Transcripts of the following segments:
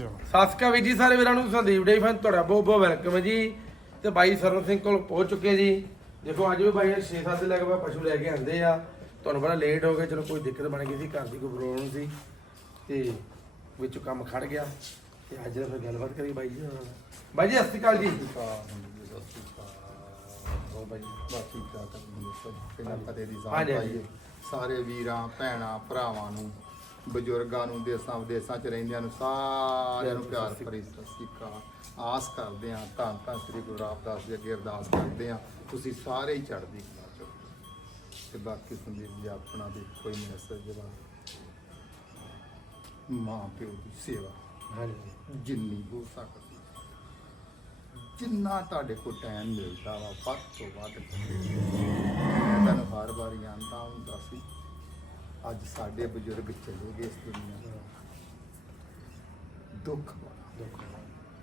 ਅਕਾਲ ਵੀਰ ਜੀ ਸਾਰੇ ਵੀਰਾਂ ਨੂੰ ਸੰਦੀਪ ਡੇ ਫੈਨ ਤੁਹਾਡਾ ਬਹੁਤ ਬਹੁਤ ਵੈਲਕਮ ਹੈ ਜੀ। ਤੇ ਬਾਈ ਸਰਨ ਸਿੰਘ ਕੋਲ ਪਹੁੰਚ ਚੁੱਕੇ ਜੀ। ਦੇਖੋ ਅੱਜ ਵੀ ਬਾਈ 6-7 ਦੇ ਲਗਭਗ ਪਸ਼ੂ ਲੈ ਕੇ ਆਂਦੇ ਆ। ਤੁਹਾਨੂੰ ਬੜਾ ਲੇਟ ਹੋ ਗਏ ਚਲੋ ਕੋਈ ਦਿੱਕਤ ਬਣ ਗਈ ਸੀ ਘਰ ਦੀ ਕੋਈ ਪ੍ਰੋਬਲਮ ਸੀ। ਤੇ ਵਿੱਚੋਂ ਕੰਮ ਖੜ ਗਿਆ। ਤੇ ਅੱਜ ਫਿਰ ਗੱਲਬਾਤ ਕਰੀ ਬਾਈ ਜੀ ਨਾਲ। ਬਾਈ ਜੀ ਸਤਿ ਸ਼੍ਰੀ ਅਕਾਲ ਜੀ। ਹਾਂਜੀ, ਸਾਰੇ ਵੀਰਾਂ ਭੈਣਾਂ ਭਰਾਵਾਂ ਨੂੰ ਬਜ਼ੁਰਗਾਂ ਨੂੰ ਦੇਸਾਂ ਵਿਦੇਸਾਂ ਚ ਰਹਿੰਦਿਆਂ ਨੂੰ ਸਾਰਿਆਂ ਨੂੰ ਪਿਆਰ ਭਰੀ ਸਤਿ ਸ਼੍ਰੀ ਅਕਾਲ। ਆਸ ਕਰਦੇ ਹਾਂ ਧੰਨ ਧੰਨ ਸ੍ਰੀ ਗੁਰੂ ਰਾਮਦਾਸ ਜੀ ਅੱਗੇ ਅਰਦਾਸ ਕਰਦੇ ਹਾਂ ਤੁਸੀਂ ਸਾਰੇ ਹੀ ਚੜ੍ਹਦੀ ਕਲਾ ਚ। ਤੇ ਬਾਕੀ ਸੰਦੀਪ ਜੀ ਆਪਣਾ ਵੀ ਕੋਈ ਮੈਸੇਜ ਜਵਾਬ? ਮਾਂ ਪਿਓ ਦੀ ਸੇਵਾ। ਹਾਂਜੀ। ਜਿੰਨੀ ਹੋ ਸਕਦੀ। ਜਿੰਨਾ ਤੁਹਾਡੇ ਕੋਲ ਟਾਈਮ ਮਿਲਦਾ ਵਾ ਵੱਧ ਤੋਂ ਵੱਧ। ਮੈਂ ਤੁਹਾਨੂੰ ਹਰ ਵਾਰੀ ਆਂਦਾ ਹੁੰਦਾ ਸੀ ਅੱਜ ਸਾਡੇ ਬਜ਼ੁਰਗ ਚਲੇ ਗਏ ਇਸ ਦੁਨੀਆ ਤੋਂ। ਦੁੱਖ ਦੁੱਖ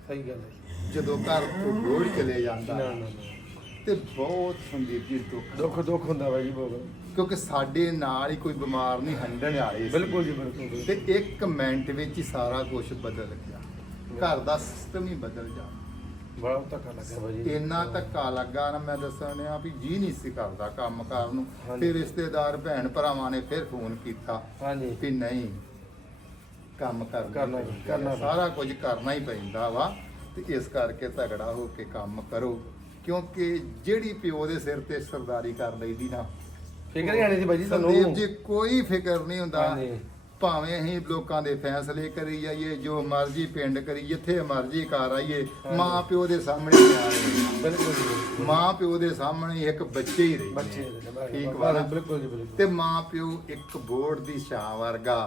ਸਹੀ ਗੱਲ ਹੈ। ਜਦੋਂ ਘਰ ਤੋਂ ਲੋੜ ਚਲੇ ਜਾਂਦਾ ਨਾ ਨਾ ਨਾ। ਤੇ ਬਹੁਤ ਸੰਦੀਪ ਜੀ ਦੁੱਖ ਦੁੱਖ ਦੁੱਖ ਹੁੰਦਾ ਬਾਈ ਜੀ ਬਹੁਤ। ਕਿਉਂਕਿ ਸਾਡੇ ਨਾਲ ਹੀ ਕੋਈ ਬਿਮਾਰ ਨਹੀਂ ਹੰਡਣ ਵਾਲੇ। ਬਿਲਕੁਲ ਜੀ ਬਿਲਕੁਲ। ਤੇ ਇੱਕ ਮਿੰਟ ਵਿੱਚ ਹੀ ਸਾਰਾ ਕੁਝ ਬਦਲ ਗਿਆ। ਘਰ ਦਾ ਸਿਸਟਮ ਹੀ ਬਦਲ ਜਾ ਬੜਾ ਧੱਕਾ ਲੱਗਾ ਬਾਈ ਜੀ। ਇੰਨਾ ਧੱਕਾ ਲੱਗਾ ਨਾ ਮੈਂ ਦੱਸਣਿਆ ਵੀ ਜੀ ਨਹੀਂ ਸੀ ਕਰਦਾ ਕੰਮ ਕਰਨ ਨੂੰ। ਹਾਂਜੀ। ਫਿਰ ਰਿਸ਼ਤੇਦਾਰ ਭੈਣ ਭਰਾਵਾਂ ਨੇ ਫਿਰ ਫੋਨ ਕੀਤਾ ਹਾਂਜੀ। ਵੀ ਨਹੀਂ ਕੰਮ ਕਰਨਾ ਕਰਨਾ ਹੀ- ਪੈਂਦਾ, ਕਰਨਾ ਸਾਰਾ ਕੁਝ ਕਰਨਾ ਹੀ ਪੈਂਦਾ ਵਾ ਤੇ ਇਸ ਕਰਕੇ ਤਗੜਾ ਹੋ ਕੇ ਕੰਮ ਕਰੋ। ਕਿਉਂਕਿ ਜਿਹੜੀ ਪਿਓ ਦੇ ਸਿਰ ਤੇ ਸਰਦਾਰੀ ਕਰ ਲਈਦੀ ਨਾ ਫਿਕਰ ਹੀ ਆਣੀ ਸੀ ਬਾਈ ਜੀ ਤੁਹਾਨੂੰ। ਜੀ ਕੋਈ ਫਿਕਰ ਨਹੀਂ ਹੁੰਦਾ। ਹਾਂਜੀ। ਭਾਵੇਂ ਅਸੀਂ ਲੋਕਾਂ ਦੇ ਫੈਸਲੇ ਕਰੀ ਜਾਈਏ ਜੋ ਮਰਜ਼ੀ ਪਿੰਡ ਕਰੀ ਜਿੱਥੇ ਮਰਜ਼ੀ ਕਰ ਆਈਏ ਮਾਂ ਪਿਓ ਦੇ ਸਾਹਮਣੇ ਪਿਆਰ। ਬਿਲਕੁਲ ਜੀ। ਮਾਂ ਪਿਓ ਦੇ ਸਾਹਮਣੇ ਇੱਕ ਬੱਚੇ ਹੀ ਬੱਚੇ ਦੇ। ਠੀਕ ਵਾ ਨਾ? ਬਿਲਕੁਲ ਜੀ ਬਿਲਕੁਲ ਤੇ ਮਾਂ ਪਿਓ ਇੱਕ ਬੋਰਡ ਦੀ ਛਾਂ ਵਰਗਾ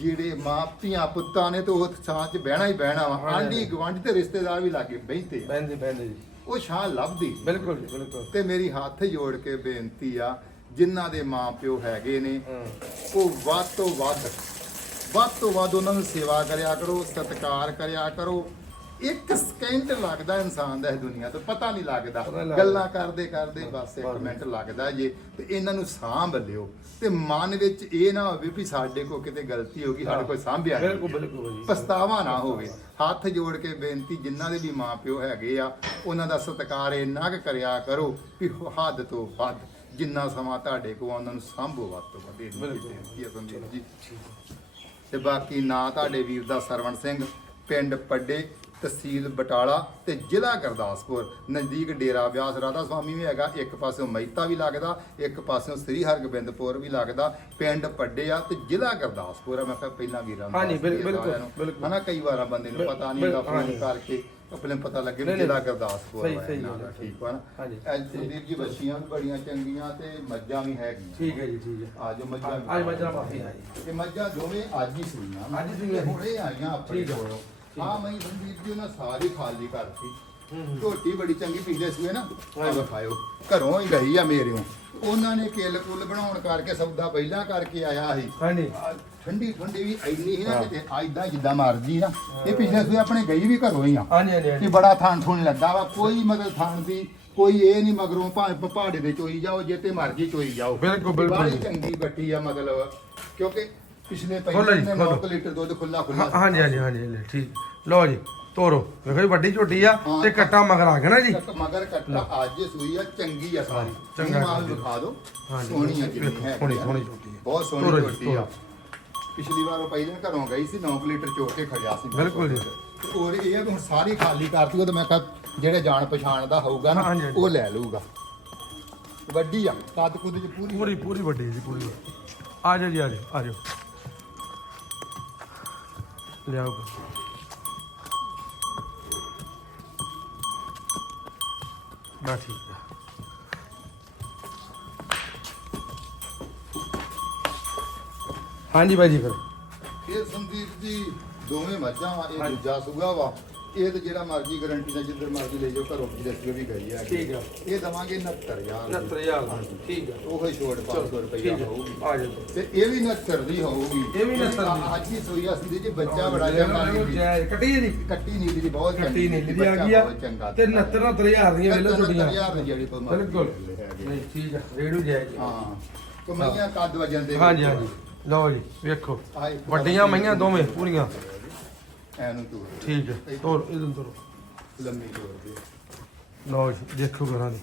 ਜਿਹੜੇ ਮਾਂ ਧੀਆਂ ਪੁੱਤਾਂ ਨੇ ਤਾਂ ਉਹ ਛਾਂ 'ਚ ਬਹਿਣਾ ਹੀ ਬਹਿਣਾ ਵਾ। ਆਂਢੀ ਗਵਾਂਢੀ ਤੇ ਰਿਸ਼ਤੇਦਾਰ ਵੀ ਲਾਗੇ ਬਹਿੰਦੇ ਆ। ਬੈਂਦੇ ਬੈਂਦੇ ਜੀ ਉਹ ਛਾਂ ਲੱਭਦੀ ਬਿਲਕੁਲ ਜੀ ਬਿਲਕੁਲ ਤੇ ਮੇਰੀ ਹੱਥ ਜੋੜ ਕੇ ਬੇਨਤੀ ਆ ਜਿਨ੍ਹਾਂ ਦੇ ਮਾਂ ਪਿਓ ਹੈਗੇ ਨੇ ਉਹ ਵੱਧ ਤੋਂ ਵੱਧ ਵੱਧ ਤੋਂ ਵੱਧ ਉਹਨਾਂ ਨੂੰ ਸੇਵਾ ਕਰਿਆ ਕਰੋ ਸਤਿਕਾਰ ਕਰਿਆ ਕਰੋ। ਇੱਕ ਸਕਿੰਟ ਲੱਗਦਾ ਇਨਸਾਨ ਦਾ ਇਸ ਦੁਨੀਆ ਤੋਂ ਪਤਾ ਨਹੀਂ ਲੱਗਦਾ। ਗੱਲਾਂ ਕਰਦੇ ਕਰਦੇ ਬਸ ਇੱਕ। ਮਿੰਟ ਲੱਗਦਾ ਜੇ ਤੇ ਇਹਨਾਂ ਨੂੰ ਸਾਂਭ ਲਿਓ। ਤੇ ਮਨ ਵਿੱਚ ਇਹ ਨਾ ਹੋਵੇ ਵੀ ਸਾਡੇ ਕੋਲ ਕਿਤੇ ਗਲਤੀ ਹੋ ਗਈ ਸਾਡੇ ਕੋਲ ਸਾਂਭਿਆ ਨਹੀਂ। ਪਛਤਾਵਾ ਨਾ ਹੋਵੇ। ਹੱਥ ਜੋੜ ਕੇ ਬੇਨਤੀ ਜਿਨ੍ਹਾਂ ਦੇ ਵੀ ਮਾਪਿਓ ਹੈਗੇ ਆ ਉਹਨਾਂ ਦਾ ਸਤਿਕਾਰ ਇੰਨਾ ਕੁ ਕਰਿਆ ਕਰੋ ਵੀ ਹੱਦ ਤੋਂ ਵੱਧ। ਜਿੰਨਾ ਸਮਾਂ ਤੁਹਾਡੇ ਕੋਲ ਆ, ਉਹਨਾਂ ਨੂੰ ਸਾਂਭੋ ਵੱਧ ਤੋਂ ਵੱਧ ਇਹ। ਬੇਨਤੀ ਹੈ ਸੰਦੀਪ ਜੀ ਤੇ ਬਾਕੀ ਨਾਂ ਤੁਹਾਡੇ ਵੀਰ ਦਾ ਸਰਵਣ ਸਿੰਘ ਪਿੰਡ ਪੱਡੇ ਤਹਿਸੀਲ ਬਟਾਲਾ ਤੇ ਜ਼ਿਲ੍ਹਾ ਗੁਰਦਾਸਪੁਰ ਨਜ਼ਦੀਕ ਡੇਰਾ ਵਿਆਸ ਰਾਧਾ ਸਵਾਮੀ ਵੀ ਹੈਗਾ ਇੱਕ ਪਾਸਿਓਂ ਮਹਿਤਾ ਵੀ ਲੱਗਦਾ ਇੱਕ ਪਾਸਿਓਂ ਸ੍ਰੀ ਹਰਗੋਬਿੰਦਪੁਰ ਵੀ ਲੱਗਦਾ ਪਿੰਡ ਪੱਡੇ ਆ ਤੇ ਜ਼ਿਲ੍ਹਾ ਗੁਰਦਾਸਪੁਰ ਆ ਮੈਂ ਕਿਹਾ ਪਹਿਲਾਂ ਵੀਰਾਂ ਨੂੰ ਹਾਂਜੀ, ਬਿਲਕੁਲ। ਬਿਲਕੁਲ। ਹਨਾ ਕਈ ਵਾਰਾਂ ਬੰਦੇ ਨੂੰ ਪਤਾ ਨਹੀਂ ਹੁੰਦਾ ਫੋਨ। ਕਰਕੇ ਆਪਣੇ ਪਤਾ ਲੱਗੇ ਵੀ ਨਹੀਂ, ਨਹੀਂ। ਜ਼ਿਲ੍ਹਾ ਗੁਰਦਾਸਪੁਰ ਸਹੀ- ਸਹੀ ਇਹਨਾਂ ਗੱਲ ਦਾ, ਹੈ। ਠੀਕ ਵਾ ਨਾ? ਹਾਂਜੀ। ਅੱਜ ਸੰਦੀਪ ਜੀ ਬੱਚੀਆਂ ਵੀ ਬੜੀਆਂ ਚੰਗੀਆਂ ਤੇ ਮੱਝਾਂ ਵੀ ਹੈਗੀਆਂ। ਠੀਕ ਹੈ ਜੀ ਠੀਕ ਹੈ। ਅੱਜ ਮੱਝਾਂ ਵੀ- ਅੱਜ ਮੱਝਾਂ ਪਾਸੇ ਆ ਜੀ। ਤੇ ਮੱਝਾਂ ਦੋਵੇਂ ਅੱਜ ਹੀ ਸੂਈਆਂ ਅੱਜ ਹੀ ਸੂਈਆਂ। ਹੁਣੇ ਆਈਆਂ ਆਪਣੇ ਠੀਕ ਆ। ਕੋਲੋਂ। ਠੀਕ ਹਾਂ। ਮੈਂ ਸੰਦੀਪ ਜੀ ਉਹਨਾਂ ਸਾਰੀ ਖਾਲੀ ਕਰਤੀ। ਹੂੰ ਹੂੰ। ਝੋਟੀ ਬੜੀ ਚੰਗੀ ਪੀਂਦੇ ਸੂਏ ਨਾ। ਆ ਹਾਂਜੀ। ਵਿਖਾਇਓ ਘਰੋਂ ਹੀ ਗਈ ਆ ਮੇਰਿਓ। ਉਹਨਾਂ ਨੇ ਕੇਲ ਕੁੱਲ ਬਣਾਉਣ ਕਰਕੇ ਸੌਦਾ ਪਹਿਲਾਂ ਕਰਕੇ ਆਇਆ ਸੀ। ਹਾਂਜੀ। ਠੰਡੀ ਠੰਡੀ ਵੀ ਇੰਨੀ ਸੀ ਨਾ ਹਾਂ। ਕਿਤੇ ਐਦਾਂ ਜਿੱਦਾਂ ਮਰਜ਼ੀ ਨਾ ਇਹ ਪਿਛਲੇ ਸੂਏ ਆਪਣੇ ਗਈ ਵੀ ਘਰੋਂ ਹੀ ਆ ਹਾਂਜੀ ਹਾਂਜੀ ਕਿ ਬੜਾ ਥਾਣ ਥੁਣ ਲੱਗਾ ਵਾ ਕੋਈ ਮਤਲਬ ਥਾਣ ਦੀ ਕੋਈ ਇਹ ਨਹੀਂ ਮਗਰੋਂ ਭਾਵੇਂ ਪਹਾੜੇ ਦੇ ਚੋਈ ਜਾਓ ਜੇ ਤੇ ਮਰਜ਼ੀ ਚੋਈ ਜਾਓ ਬਿਲਕੁਲ, ਬਿਲਕੁਲ। ਚੰਗੀ ਗੱਟੀ ਆ ਮਤਲਬ ਕਿਉਂਕਿ ਪਿਛਲੇ ਪਹਿਲੇ ਨੇ ਖੋਲ੍ਹੋ। 9 ਲੀਟਰ ਦੁੱਧ ਖੁੱਲਾ ਖੁੱਲਾ ਹਾਂ- ਹਾਂਜੀ ਹਾਂਜੀ ਹਾਂਜੀ ਲੈ, ਠੀਕ ਲਓ ਜੀ ਤੋਰੋ ਵੇਖੋ ਜੀ ਵੱਡੀ ਝੋਟੀ ਆ ਹਾਂ। ਤੇ ਕੱਟਾ ਮਗਰ ਆ ਗਿਆ ਨਾ ਜੀ ਮਗਰ ਕੱਟਾ ਅੱਜ ਸੂਈ ਆ ਚੰਗੀ ਆ ਸਾਰੀ ਚੰਗਾ ਮਾਲ। ਦਿਖਾ ਦਿਓ ਹਾਂਜੀ। ਸੋਹਣੀ ਆ ਵੇਖੋ, ਹੈ ਸੋਹਣੀ- ਸੋਹਣੀ ਝੋਟੀ ਆ। ਬਹੁਤ ਸੋਹਣੀ ਝੋਟੀ ਆ। ਪਿਛਲੀ ਵਾਰ ਉਹ ਪਹਿਲੇ ਘਰੋਂ ਗਈ ਸੀ 9 ਲੀਟਰ ਚੋ ਕੇ ਖੜਿਆ ਸੀ। ਬਿਲਕੁਲ ਜੀ। ਤੇ ਔਰ ਇਹ ਆ ਕਿ ਹੁਣ ਸਾਰੀ ਖਾਲੀ ਕਰਤੀ ਉਹ ਤੇ ਮੈਂ ਕਿਹਾ ਜਿਹੜੇ ਜਾਣ ਪਛਾਣ ਦਾ ਹੋਊਗਾ ਨਾ ਹਾਂਜੀ, ਹਾਂਜੀ। ਉਹ ਲੈ ਲਊਗਾ। ਵੱਡੀ ਆ ਕੱਦ ਕੁੱਦ ਚ ਪੂਰੀ ਪੂਰੀ ਪੂਰੀ ਵੱਡੀ ਜੀ ਪੂਰੀ ਆ ਜਾਓ ਜੀ ਆ ਜਾਓ ਆ ਜਾਓ। ਲਿਆਓ। ਬਸ ਠੀਕ ਆ। ਹਾਂਜੀ ਬਾਈ ਜੀ ਫਿਰ। ਇਹ ਸੰਦੀਪ ਜੀ ਦੋਵੇਂ ਮੱਝਾਂ ਇਹ ਹਾਂਜੀ। ਦੂਜਾ ਸੂਗਾ ਵਾ। ਇਹ ਤੇ ਜਿਹੜਾ ਮਰਜ਼ੀ ਗਾਰੰਟੀ ਨਾਲ ਜਿੱਧਰ ਮਰਜ਼ੀ ਲੈ ਜਾਓ ਘਰੋਂ ਦੀ ਰਸੀ ਵੀ ਗਈ ਹੈ ਠੀਕ ਆ। ਇਹ ਦਵਾਂਗੇ 69000 ਦੀ। 69000 ਠੀਕ ਆ। ਉਹ ਹੀ ਛੋਟ 500 ਰੁਪਇਆ ਠੀਕ ਆ। ਹੋਊਗੀ। ਆ ਜਾਓ। ਤੇ ਇਹ ਵੀ 69 ਦੀ ਹੋਊਗੀ। ਇਹ ਵੀ 69 ਦੀ। ਅੱਜ ਹੀ ਸੋਈ ਆ ਸੰਦੀਪ ਜੀ ਬੱਚਾ ਬੜਾ ਨਿਕਲੀ ਜਾਇਜ਼ ਕੱਟੀ ਜੀ ਕੱਟੀ ਨੀਲੀ ਦੀ ਬਹੁਤ ਕੱਟੀ ਨੀਲੀ ਦੀ ਆ ਗਈ ਆ। ਤੇ 69 ਹਜ਼ਾਰ ਦੀਆਂ ਵੇਲੇ ਛੁੱਟੀਆਂ 79000 ਦੀ ਜਿਹੜੀ ਬਿਲਕੁਲ। ਨਹੀਂ ਠੀਕ ਆ। ਰੇਡੂ ਜਾਇਜ਼ ਹਾਂ। ਕਮਈਆਂ ਕੱਦ ਵਜਨ ਦੇ ਹਾਂਜੀ ਹਾਂਜੀ। ਲਓ ਜੀ ਵੇਖੋ। ਵੱਡੀਆਂ ਮਈਆਂ ਦੋਵੇਂ ਪੂਰੀਆਂ। ਐਨੂੰ ਤੋੜ ਦੇ। ਠੀਕ ਹੈ ਲੰਮੀ ਤੋੜ ਦੇ। ਲਓ ਜੀ ਦੇਖੋ ਦੀ।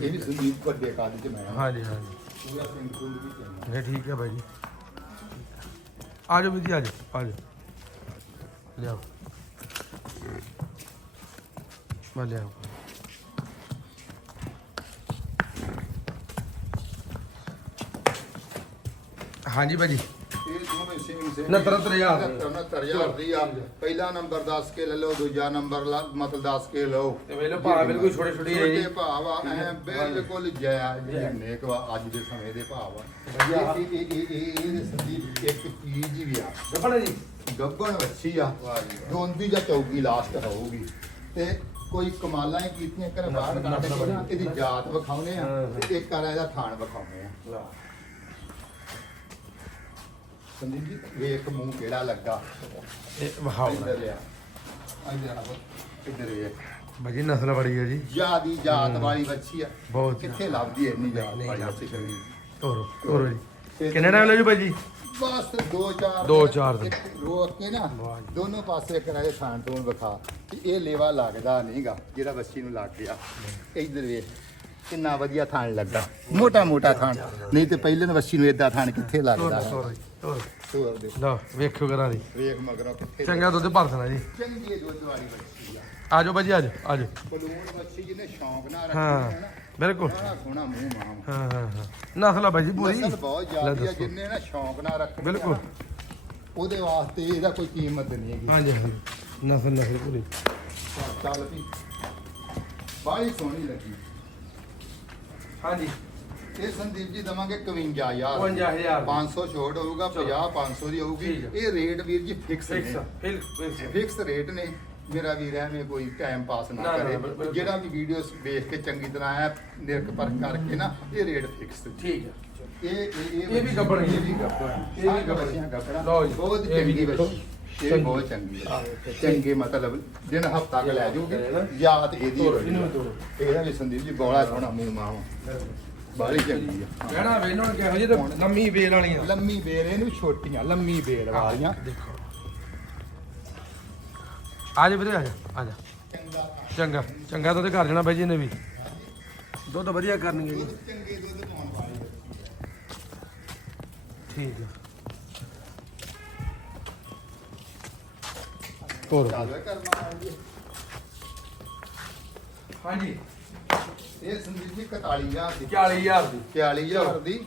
ਇਹ ਵੀ ਸੰਦੀਪ ਵੱਡੇ ਕਾਦ ਚ ਮੈਂ ਹਾਂਜੀ ਹਾਂਜੀ। ਪੂਰਾ ਸਿੰਘ ਫੁੱਲ ਵੀ ਚੰਗਾ ਇਹ ਠੀਕ ਹੈ ਬਾਈ ਜੀ। ਆ ਜਾਓ ਵੀਰ ਜੀ ਆ ਜਾਓ ਆ ਜਾਓ। ਲਿਆਓ। ਮੈਂ ਲਿਆਓ ਹਾਂਜੀ ਭਾਜੀ। ਇਹ ਦੋਵੇਂ ਸਿੰਘ ਸਿੰਘ 69,000 69,000 ਦੀ ਆ। ਪਹਿਲਾ ਨੰਬਰ ਦੱਸ ਕੇ ਲੈ ਲਓ ਦੂਜਾ ਨੰਬਰ ਮਤਲਬ ਦੱਸ ਕੇ ਲਓ। ਤੇ ਵੇਲੇ ਭਾਅ ਬਿਲਕੁਲ ਛੋਟੇ ਛੋਟੇ ਹੈ ਜੀ ਭਾਵ ਆ ਐ ਬਿਲਕੁਲ ਜਾਇਜ਼ ਜਿੰਨੇ ਕੁ ਅੱਜ ਦੇ ਸਮੇਂ ਦੇ ਭਾਵ ਆ ਇਹ ਇਹ ਇਹ ਇਹ ਸੰਦੀਪ ਇੱਕ ਚੀਜ਼ ਹੀ ਆ। ਗੱਪਣਾ ਜੀ। ਗੱਬਣ ਵੱਛੀ ਆ। ਦੋਂਦੀ ਜਾਂ ਚੌਗੀ ਲਾਸਟ ਹੋਊਗੀ ਤੇ ਕੋਈ ਕਮਾਲਾਂ ਹੀ ਕੀਤੀਆਂ ਕਰ ਬਾਹਰ ਕੱਢ ਕੇ ਇਹਦੀ ਜਾਤ ਵਿਖਾਉਨੇ ਆ ਤੇ ਇੱਕ ਆ ਇਹਦਾ ਥਾਣ ਵਿਖਾਉਨੇ ਆ। ਸੰਦੀਪ ਜੀ ਵੇਖ ਮੂੰਹ ਕਿਹੜਾ ਲੱਗਾ? ਇਹ ਵਹਾਉ ਇੱਧਰ ਲਿਆ ਇੱਧਰ ਆ ਇੱਧਰ ਵੇਖ। ਭਾਜੀ ਨਸਲ ਬੜੀ ਹੈ ਜੀ। ਜਿਆਦੀ ਜਾਤ ਵਾਲੀ ਵੱਛੀ ਆ। ਬਹੁਤ ਕਿੱਥੇ ਲੱਭਦੀ ਐ ਇੰਨੀ ਜਾਤ ਨਹੀਂ ਵਾਲੀ ਲੱਭਦੀ। ਵੱਛੀ ਕਰੀ ਤੋਰੋ ਤੋਰੋ ਜੀ। ਕਿੰਨੇ ਟਾਈਮ ਲੈ ਜੀ ਭਾਜੀ ਬਸ ਦੋ ਚਾਰ ਦੋ ਚਾਰ ਦਿਨ। ਇੱਕ ਰੋਕ ਕੇ ਨਾ ਵਾਹ ਜੀ। ਦੋਨੋਂ ਪਾਸੇ ਕਰਾਏ ਥਾਣ ਤੋਂ ਵਿਖਾ। ਕਿ ਇਹ ਲੇਵਾ ਲੱਗਦਾ ਨਹੀਂਗਾ ਜਿਹੜਾ ਵੱਛੀ ਨੂੰ ਲੱਗ ਗਿਆ। ਇੱਧਰ ਵੇਖ ਕਿੰਨਾ ਵਧੀਆ ਥਾਣ ਲੱਗਾ। ਮੋਟਾ ਮੋਟਾ ਥਾਣ ਨਹੀਂ ਤੇ ਪਹਿਲੇ ਨੂੰ ਵੱਛੀ ਨੂੰ ਏਦਾਂ ਥਾਣ ਕਿੱਥੇ ਲੱਗਦਾ? ਤੋਰੋ ਤੋਰੋ ਜੀ। ਦੇ। ਲਓ ਵੇਖਿਓ ਕਰਾਂ ਦੀ। ਵੇਖ ਮਗਰੋਂ ਕਿੱਥੇ ਚੰਗਾ ਦੁੱਧ ਭਰ ਦੇਣਾ ਜੀ। ਚੰਗੀ ਹੈ ਦੁੱਧ ਵਾਲੀ ਵੱਛੀ ਆ। ਆ ਜਾਓ ਭਾਜੀ ਆ ਜਾਓ ਆ ਜਾਓ ਬਲੂਨ ਵੱਛੀ ਜਿਹਨੇ ਸ਼ੌਂਕ ਨਾਲ ਰੱਖੀ ਹੈ ਨਾ। ਬਿਲਕੁਲ। ਬੜਾ ਸੋਹਣਾ ਮੂੰਹ ਮਾਮ ਹਾਂ ਹਾਂ ਹਾਂ। ਨਸਲ ਆ ਭਾਜੀ ਪੂਰੀ। ਨਸਲ ਬਹੁਤ ਜ਼ਿਆਦੀ। ਜਿੰਨੇ ਨਾ ਸ਼ੌਂਕ ਨਾਲ ਰੱਖੀ ਬਿਲਕੁਲ। ਉਹਦੇ ਵਾਸਤੇ ਇਹਦਾ ਕੋਈ ਕੀਮਤ ਨਹੀਂ ਹੈਗੀ। ਹਾਂਜੀ ਹਾਂਜੀ। ਨਸਲ ਨਸਲ ਪੂਰੀ। ਚੱਲ ਵੀ ਬਾਹਲੀ ਸੋਹਣੀ ਲੱਗੀ। ਹਾਂਜੀ। ਇਹ ਸੰਦੀਪ ਜੀ ਦਵਾਂਗੇ 51000 55000 500 ਛੋਟ ਹੋਊਗਾ 50 500 ਦੀ ਹੋਊਗੀ। ਹੈ। ਇਹ ਰੇਟ ਵੀਰ ਜੀ ਫਿਕਸ ਨੇ। ਫਿਕਸ ਰੇਟ ਨੇ। ਮੇਰਾ ਵੀਰ ਐਵੇਂ ਕੋਈ ਟਾਈਮ ਪਾਸ ਨਾ ਕਰੇ। ਜਿਹੜਾ ਵੀ ਵੀਡੀਓਸ ਵੇਖ ਕੇ ਚੰਗੀ ਤਰ੍ਹਾਂ ਐ ਨਿਰਖ ਪਰਖ ਕਰਕੇ ਨਾ ਇਹ ਰੇਟ ਫਿਕਸ ਠੀਕ ਹੈ ਇਹ ਇਹ ਵੀ ਗੱਭਣ ਇਹ ਵੀ ਗੱਬਣ ਇਹ ਵੀ ਲਓ ਜੀ, ਬਹੁਤ ਵੀ ਚੰਗੀ। ਬੱਚੀ ਇਹ ਵੀ ਬਹੁਤ ਚੰਗੀ ਬੱਚੀ ਚੰਗੇ। ਮਤਲਬ ਦਿਨ ਹਫਤਾ ਕ ਲੈ ਜਾਊਗੀ। ਯਾਦ ਇਹਦੀ ਆ। ਵੀ। ਇਹਦਾ ਵੀ ਸੰਦੀਪ ਜੀ ਬੋਲਾ ਮੂੰਹ ਮਾਹ ਚੰਗੀ ਆ। ਕਹਿਣਾ ਵੇਨੋਂ ਕਿਹੋ ਜਿਹੇ ਤੇ ਲੰਮੀ ਵੇਲ ਵਾਲੀਆਂ? ਲੰਮੀ ਬੇਰ ਇਹਨੂੰ ਛੋਟੀਆਂ ਲੰਮੀ ਬੇਰ ਵਾਲੀਆਂ। ਦੇਖੋ। ਆ ਜਾ ਵੀਰੇ ਆ ਜਾ ਆ ਜਾ। ਚੰਗਾ ਚੰਗਾ ਤਾਂ ਤੇ ਘਰ ਜਾਣਾ ਬਾਈ ਜੀ ਨੇ ਵੀ। ਦੁੱਧ ਵਧੀਆ ਕਰਨਗੇ ਜੀ। ਦੁੱਧ ਚੰਗੇ ਦੁੱਧ ਪਾਉਣ ਵਾਲੀ ਠੀਕ ਹੈ ਤੋਰੋ ਚੱਲ ਕਰਨਾ ਆਉਂਦੀ ਹਾਂਜੀ। ਇਹ ਸੰਦੀਪ ਜੀ 41000 ਦੀ। 40000 ਦੀ। 40000 ਦੀ।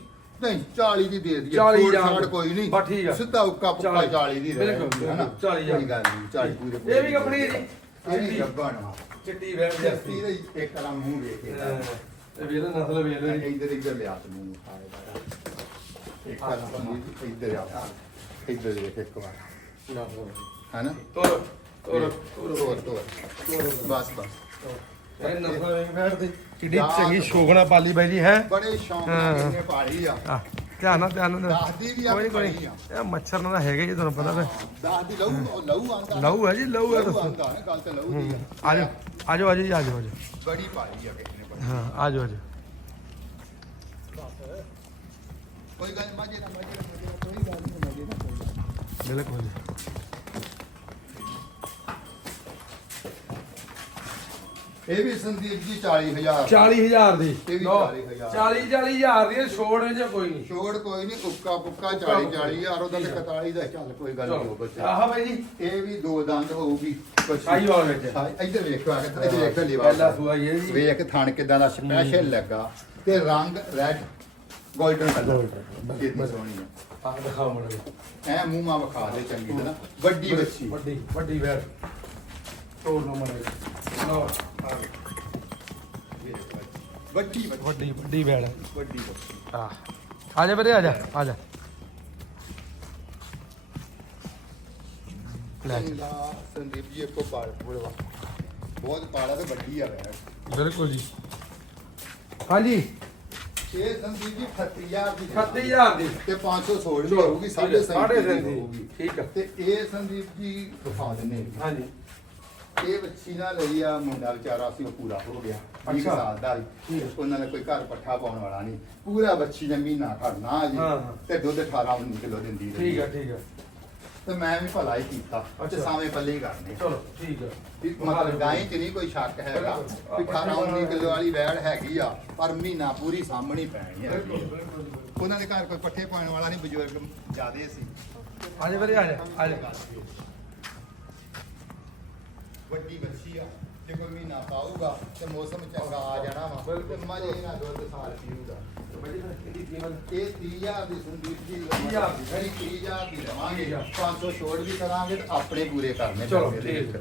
ਨਹੀਂ 40 ਦੀ ਦੇ ਦਈਏ। 40 ਛੋੜ ਹਜ਼ਾਰ ਛਾੜ ਕੋਈ ਨਹੀਂ। ਬਸ ਠੀਕ ਆ। ਸਿੱਧਾ ਉੱਕਾ ਪੱਕਾ 40 40 ਦੀ ਰਹਿ ਬਿਲਕੁਲ, ਹੈ ਨਾ। ਬਿਲਕੁਲ, 40 ਹਜ਼ਾਰ। ਕੋਈ ਗੱਲ ਨਹੀਂ 40 ਪੂਰੇ ਇਹ ਵੀ ਕੱਪੜੀ ਹੈ ਜੀ। ਇਹ ਵੀ ਗੱਬਣ ਆ ਚਿੱਟੀ ਵੇਲ ਜੱਸੀ ਦੇ ਇੱਕ ਵਾਲਾ ਮੂੰਹ ਵੇਖ ਕੇ ਇਹ ਵੇਲ ਨਸਲ ਵੇਲ ਇੱਧਰ ਇੱਧਰ ਲਿਆ ਤੇ ਮੂੰਹ ਇੱਕ ਸੰਦੀਪ ਇੱਧਰ ਆ। ਇੱਧਰ ਦੇਖ ਇੱਕ ਵਾਰ। ਹੈਨਾ? ਤੋਰੋ ਤੋਰੋ ਤੋਰ। ਤੋਰ ਬਸ ਬਸ। ਇਹ ਕਿੱਡੀ ਚੰਗੀ ਸ਼ੋਭਨਾ ਪਾਲੀ ਬਾਈ ਜੀ ਹੈ? ਬੜੇ ਸ਼ੌਂਕ। ਨਾਲ ਇਹਨੇ ਪਾਲੀ ਆ। ਆ ਧਿਆਨ ਨਾਲ ਧਿਆਨ ਨਾਲ। ਦੱਸਦੀ ਵੀ ਆ ਕੋਈ ਨੀ, ਕੋਈ ਇਹ ਮੱਛਰ ਨਾਲ ਹੈਗਾ ਆ, ਤੁਹਾਨੂੰ ਪਤਾ ਵੇ ਦੱਸਦੀ ਲਹੂ ਲਹੂ ਆਂਦਾ ਲਹੂ ਹੈ ਜੀ ਲਹੂ ਹੈ ਲਹੂ ਦੱਸੋ। ਆਂਦਾ ਗੱਲ ਤੇ ਲਹੂ ਦੀ ਆ ਆ। ਜਾਓ ਆ ਜਾਓ ਆ ਜਾਓ ਜੀ, ਆ ਜਾਓ ਆ ਜਾਓ ਬੜੀ ਪਾਲੀ ਆ ਕਿਸੇ ਨੇ ਪਾਲੀ। ਹਾਂ ਆ ਜਾਓ ਆ ਜਾਓ ਕੋਈ ਗੱਲ ਨਾ ਮਾਜੇ ਨਾ ਮਾਝੇ ਨਾ, ਕੋਈ ਗੱਲ ਨਹੀਂ ਮਾਜੇ ਨਾ ਕੋਈ ਗੱਲ ਨੀ। ਬਿਲਕੁਲ ਜੀ। ਇਹ ਵੀ ਸੰਦੀਪ ਜੀ 40000 40000 ਦੀ। ਇਹ ਵੀ ਲਓ, 40,000 40 40000 ਦੀ ਛੋੜ ਨਹੀਂ ਜੇ ਕੋਈ ਨਹੀਂ? ਛੋੜ ਕੋਈ ਨਹੀਂ ਉੱਕਾ ਪੁੱਕਾ 40 40000 ਉਹਦਾ ਤੇ 41 ਦਾ ਚੱਲ ਕੋਈ ਗੱਲ ਨਹੀਂ ਹੋ ਬੱਚੇ। ਆਹ ਬਾਈ ਜੀ। ਇਹ ਵੀ ਦੋ ਦੰਦ ਹੋਊਗੀ। ਕੁਛ- ਵਿੱਚ। ਇੱਧਰ ਵੇਖੋ ਆ ਕੇ ਇੱਧਰ ਵੇਖ ਪਹਿਲਾ ਸੂਆ ਹੀ ਹੈ ਜੀ। ਵੇਖ ਥਣ ਕਿਦਾਂ ਦਾ ਸਪੈਸ਼ਲ ਲੱਗਾ। ਤੇ ਰੰਗ ਰੈਡ 골ਡਨ ਕਲਰ। ਕਿੰਨੀ ਸੋਹਣੀ ਆਹ ਦਿਖਾਓ ਮੜੇ ਐ ਮੂੰਹ ਮਾ ਵਿਖਾ ਦੇ ਚੰਗੀ ਤਰ੍ਹਾਂ। ਵੱਡੀ ਬੱਚੀ। ਵੱਡੀ ਵੱਡੀ ਵੈਰ। ਤੋੜ ਲਓ ਆ। ਵੱਡੀ ਆ ਆ ਜਾ ਵੀਰੇ ਆ ਜਾ ਆ ਜਾ। ਲੈ ਸੰਦੀਪ ਜੀ ਇੱਕੋ ਪਾਲ ਪੂਰੇ ਵਾ ਬਹੁਤ ਪਾਲਾ ਤੇ ਵੱਡੀ ਆ ਵੈ ਬਿਲਕੁਲ ਜੀ। ਹਾਂਜੀ। ਇਹ ਸੰਦੀਪ ਜੀ 38000 ਦੀ। 36000 ਦੀ। ਤੇ 500 ਛੋੜ ਹੋਊਗੀ 750 ਸਾਢੇ ਦੀ ਦੀ। ਹੋਊਗੀ। ਠੀਕ ਆ। ਤੇ ਇਹ ਸੰਦੀਪ ਜੀ ਦਿਖਾ ਦਿੰਨੇ ਹਾਂਜੀ। ਇਹ ਬੱਚੀ ਨਾਲ ਲਈ ਆ ਮੁੰਡਾ ਵਿਚਾਰਾ ਸੀ ਉਹ ਪੂਰਾ ਹੋ ਗਿਆ 20 ਅੱਛਾ। ਸਾਲ ਦਾ। ਸੀ। ਉਹਨਾਂ ਨੇ ਕੋਈ ਘਰ ਪੱਠਾ ਪਾਉਣ ਵਾਲਾ ਨਹੀਂ। ਪੂਰਾ ਬੱਚੀ ਨੇ ਮਹੀਨਾ ਖੜਨਾ ਜੀ ਹਾਂ, ਹਾਂ। ਤੇ ਦੁੱਧ 18 19 ਕਿਲੋ ਦਿੰਦੀ ਰਹੀ ਠੀਕ ਆ ਠੀਕ ਆ ਤੇ ਮੈਂ ਵੀ ਭਲਾ ਹੀ ਕੀਤਾ ਤੇ ਅੱਛਾ। ਸਾਵੇਂ ਪੱਲੇ ਹੀ ਕਰਨੇ। ਚਲੋ ਠੀਕ ਆ ਵੀ ਮਤਲਬ ਗਾਂ ਚ ਨਹੀਂ ਕੋਈ ਸ਼ੱਕ ਹੈਗਾ ਵੀ 18 19 ਕਿਲੋ ਵਾਲੀ ਵੈੜ ਹੈਗੀ ਆ ਪਰ ਮਹੀਨਾ ਪੂਰੀ ਸਾਹਮਣੀ ਪੈਣੀ ਹੈ। ਉਹਨਾਂ ਦੇ ਘਰ ਕੋਈ ਪੱਠੇ ਪਾਉਣ ਵਾਲਾ ਨਹੀਂ ਬਜ਼ੁਰਗ ਜ਼ਿਆਦੇ ਸੀ। ਆ ਜਾ ਵੀਰੇ ਆ ਜਾ ਆ ਜਾ। ਵੱਡੀ ਬੱਚੀ ਆ ਜੇ ਕੋਈ ਮਹੀਨਾ ਪਾਊਗਾ ਤੇ ਮੌਸਮ ਚੰਗਾ ਆ ਜਾਣਾ ਵਾ। ਤੇ ਮਜ਼ੇ ਨਾਲ ਦੁੱਧ ਸਾਲ ਪੀਊਗਾ। ਇਹ 30000 ਦੀ ਸੰਦੀਪ ਜੀ 30,000 ਦੀ। ਜਿਹੜੀ 30000 ਦੀ ਲਵਾਂਗੇ। 500 ਛੋੜ ਵੀ ਕਰਾਂਗੇ ਤੇ ਆਪਣੇ ਪੂਰੇ ਕਰਨੇ ਚਲੋ, ਠੀਕ।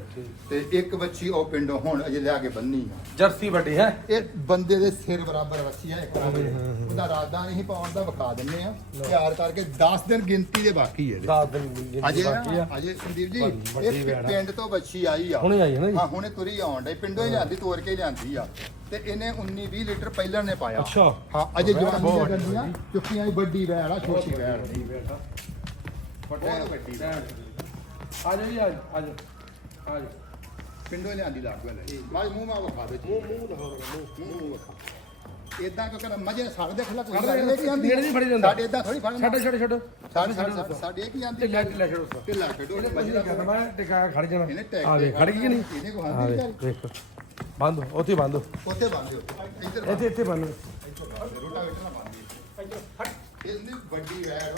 ਤੇ ਇੱਕ ਬੱਚੀ ਉਹ ਪਿੰਡੋਂ ਹੁਣ ਅਜੇ ਲਿਆ ਕੇ ਬੰਨੀ ਆ। ਜਰਸੀ ਵੱਡੀ ਹੈ। ਇਹ ਬੰਦੇ ਦੇ ਸਿਰ ਬਰਾਬਰ ਰੱਸੀ ਆ ਇੱਕ ਉਹਦਾ ਰਾਦਾ ਨਹੀਂ ਪਾਉਣ ਦਾ ਵਿਖਾ ਦਿੰਨੇ ਆ। ਤਿਆਰ ਕਰਕੇ 10 ਦਿਨ ਗਿਣਤੀ ਦੇ ਬਾਕੀ ਹੈ ਇਹਦੇ। 10 ਦਿਨ ਅਜੇ ਅਜੇ ਸੰਦੀਪ ਜੀ ਇਹ। ਪਿੰਡ ਤੋਂ ਬੱਚੀ ਆਈ ਆ। ਹੁਣੇ ਆਈ ਹੈ ਨਾ ਜੀ? ਹਾਂ ਹੁਣੇ ਤੁਰੀ ਆਉਣ ਡਈ। ਪਿੰਡੋਂ ਹੀ ਲਿਆਂਦੀ ਤੋੜ ਕੇ ਲਿਆਂਦੀ ਆ। ਤੇ ਇਹਨੇ 19 20 ਲੀਟਰ ਪਹਿਲਾਂ ਨੇ ਪਾਇਆ। ਅੱਛਾ। ਹਾਂ ਅਜੇ ਜਵਾਨੀ ਦੀਆਂ ਜੀ। ਚੁੱਕੀਆਂ ਵੀ ਵੱਡੀ ਵੈੜ ਆ ਛੋਟੀ ਵੈੜ। ਨਹੀਂ ਬਹੁਤ ਬਹੁਤ ਵੱਡੀ ਵੈੜ। ਆ। ਜਾ ਜੀ ਆ ਜਾ ਆ ਜਾ ਆ ਜਾ ਪਿੰਡੋਂ ਹੀ ਲਿਆਂਦੀ ਲੱਗ ਲੈ ਮਾਜ ਮੂੰਹ ਮਾ ਵਿਖਾ ਦੇ ਮੂੰਹ ਮੂੰਹ ਦਿਖਾਓ ਮੂੰਹ ਮੂੰਹ ਵਿਖਾ ਇਦਾਂ ਕਿਉਂ ਕਰ ਮਜੇ ਸਾਡੇ ਦੇਖ ਲੈ ਕੋਈ ਨਹੀਂ ਕਿ ਆਂਦੀ ਨੇੜੇ ਨਹੀਂ ਫੜੀ ਜਾਂਦਾ। ਸਾਡੇ ਇਦਾਂ ਥੋੜੀ ਫੜਨ ਛੱਡ ਛੱਡ ਛੱਡ। ਸਾਡੇ ਸਾਡੇ ਸਾਡੇ ਇਹ ਕੀ ਆਂਦੀ ਢਿੱਲਾ ਢਿੱਲਾ ਛੱਡ ਢਿੱਲਾ ਛੱਡੋ। ਇਹਨੇ ਮਜੇ ਕਰਨਾ ਮੈਂ ਟਿਕਾ ਖੜ ਜਾਣਾ। ਇਹਨੇ ਟੈਗ ਖੜ ਗਈ ਕਿ ਨਹੀਂ? ਇਹਨੇ ਕੋ ਆਂਦੀ ਦੇਖ ਬੰਦ ਉੱਥੇ ਬੰਦ ਉੱਥੇ ਬੰਦ ਦਿਓ ਇੱਧਰ ਇੱਥੇ ਇੱਥੇ ਬੰਦ ਰੋਟਾ ਵੇਟਰ ਨਾ ਬੰਦੀ ਇਸ ਦੀ ਵੱਡੀ ਵੈਰ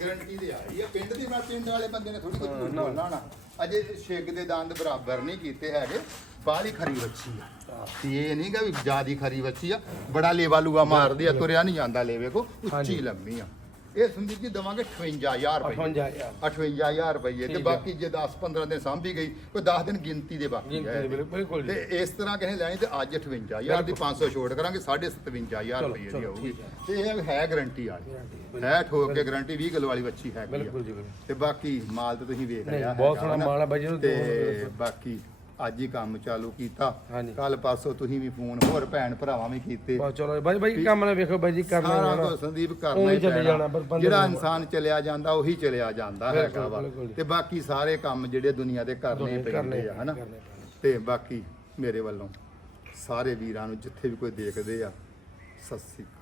ਗਰੰਟੀ ਦੇ ਆ ਰਹੀ ਹੈ ਪਿੰਡ ਦੀ ਮੈਂ ਪਿੰਡ ਵਾਲੇ ਬੰਦੇ ਨੇ ਥੋੜੀ ਕੁਝ। ਬੋਲਣਾ ਨਾ ਅਜੇ ਛਿੱਗ ਦੇ ਦੰਦ ਬਰਾਬਰ ਨਹੀਂ ਕੀਤੇ ਹੈਗੇ ਬਾਹਲੀ ਖਰੀ ਵੱਛੀ ਆ ਤੇ ਇਹ ਨਹੀਂਗਾ ਵੀ ਜਿਆਦੀ ਖਰੀ ਵੱਛੀ ਆ ਬੜਾ ਲੇਵਾ ਲੂਆ ਮਾਰਦੀ ਆ ਤੁਰਿਆ ਨਹੀਂ ਜਾਂਦਾ ਲੇਵੇ ਕੋ। ਉੱਚੀ ਲੰਮੀ ਆ ਇਹ ਸੰਦੀਪ ਜੀ ਦਵਾਂਗੇ 58000 ਰੁਪਏ। 58000 58000 ਰੁਪਏ ਤੇ ਹੈ। ਬਾਕੀ ਜੇ 10 15 ਦਿਨ ਸਾਂਭੀ ਗਈ ਕੋਈ 10 ਦਿਨ ਗਿਣਤੀ ਦੇ ਬਾਕੀ ਹੈ ਬਿਲਕੁਲ-। ਤੇ ਇਸ ਤਰ੍ਹਾਂ ਕਿਸੇ ਲੈਣੀ ਤੇ ਅੱਜ 58000 ਦੀ 500 ਛੋੜ ਕਰਾਂਗੇ 57500 ਚਲੋ, ਰੁਪਏ ਦੀ ਆਊਗੀ। ਹੈ। ਤੇ ਇਹ ਹੈ ਗਾਰੰਟੀ ਵਾਲੀ। Guarantee, ਹੈ ਠੋਕ ਕੇ ਗਾਰੰਟੀ 20 ਕਿਲੋ ਵਾਲੀ ਹੈਗੀ ਆ। ਬਿਲਕੁਲ ਜੀ ਤੇ ਬਾਕੀ ਮਾਲ ਤਾਂ ਤੁਸੀਂ ਵੇਖ ਲਿਆ ਬਹੁਤ ਸੋਹਣਾ। ਮਾਲ ਆ ਬਾਈ ਜੀ, ਤੇ ਬਾਕੀ ਅੱਜ ਹੀ ਕੰਮ ਚਾਲੂ ਕੀਤਾ ਹਾਂਜੀ। ਕੱਲ ਪਾਸੋਂ ਤੁਸੀਂ ਵੀ ਫੋਨ ਹੋਰ ਭੈਣ ਭਰਾਵਾਂ ਵੀ ਕੀਤੇ ਬਸ ਚਲੋ ਬਾਈ ਬਾਈ ਕੰਮ ਨਾਲ ਵੇਖੋ ਬਾਈ ਜੀ ਕਰਨਾ ਸਾਰਾ ਜਾਣਾ ਕੁਝ ਸੰਦੀਪ ਕਰਨਾ ਹੀ ਚੱਲੀ ਪੈਣਾ। ਜਾਣਾ, ਪਰ ਬੰਦੇ ਜਿਹੜਾ ਨੂੰ- ਇਨਸਾਨ ਚਲਿਆ ਜਾਂਦਾ ਉਹੀ ਚਲਿਆ ਜਾਂਦਾ ਬਿਲਕੁਲ, ਹੈਗਾ ਵਾ ਬਿਲਕੁਲ। ਤੇ ਬਾਕੀ ਸਾਰੇ ਕੰਮ ਜਿਹੜੇ ਦੁਨੀਆ ਦੇ ਕਰਨੇ ਪੈਂਦੇ ਆ ਹਨਾ ਕਰਨੇ। ਤੇ ਬਾਕੀ ਮੇਰੇ ਵੱਲੋਂ ਸਾਰੇ ਵੀਰਾਂ ਨੂੰ ਜਿੱਥੇ ਵੀ ਕੋਈ ਦੇਖਦੇ ਆ ਸਤਿ ਸ੍ਰੀ ਅਕਾਲ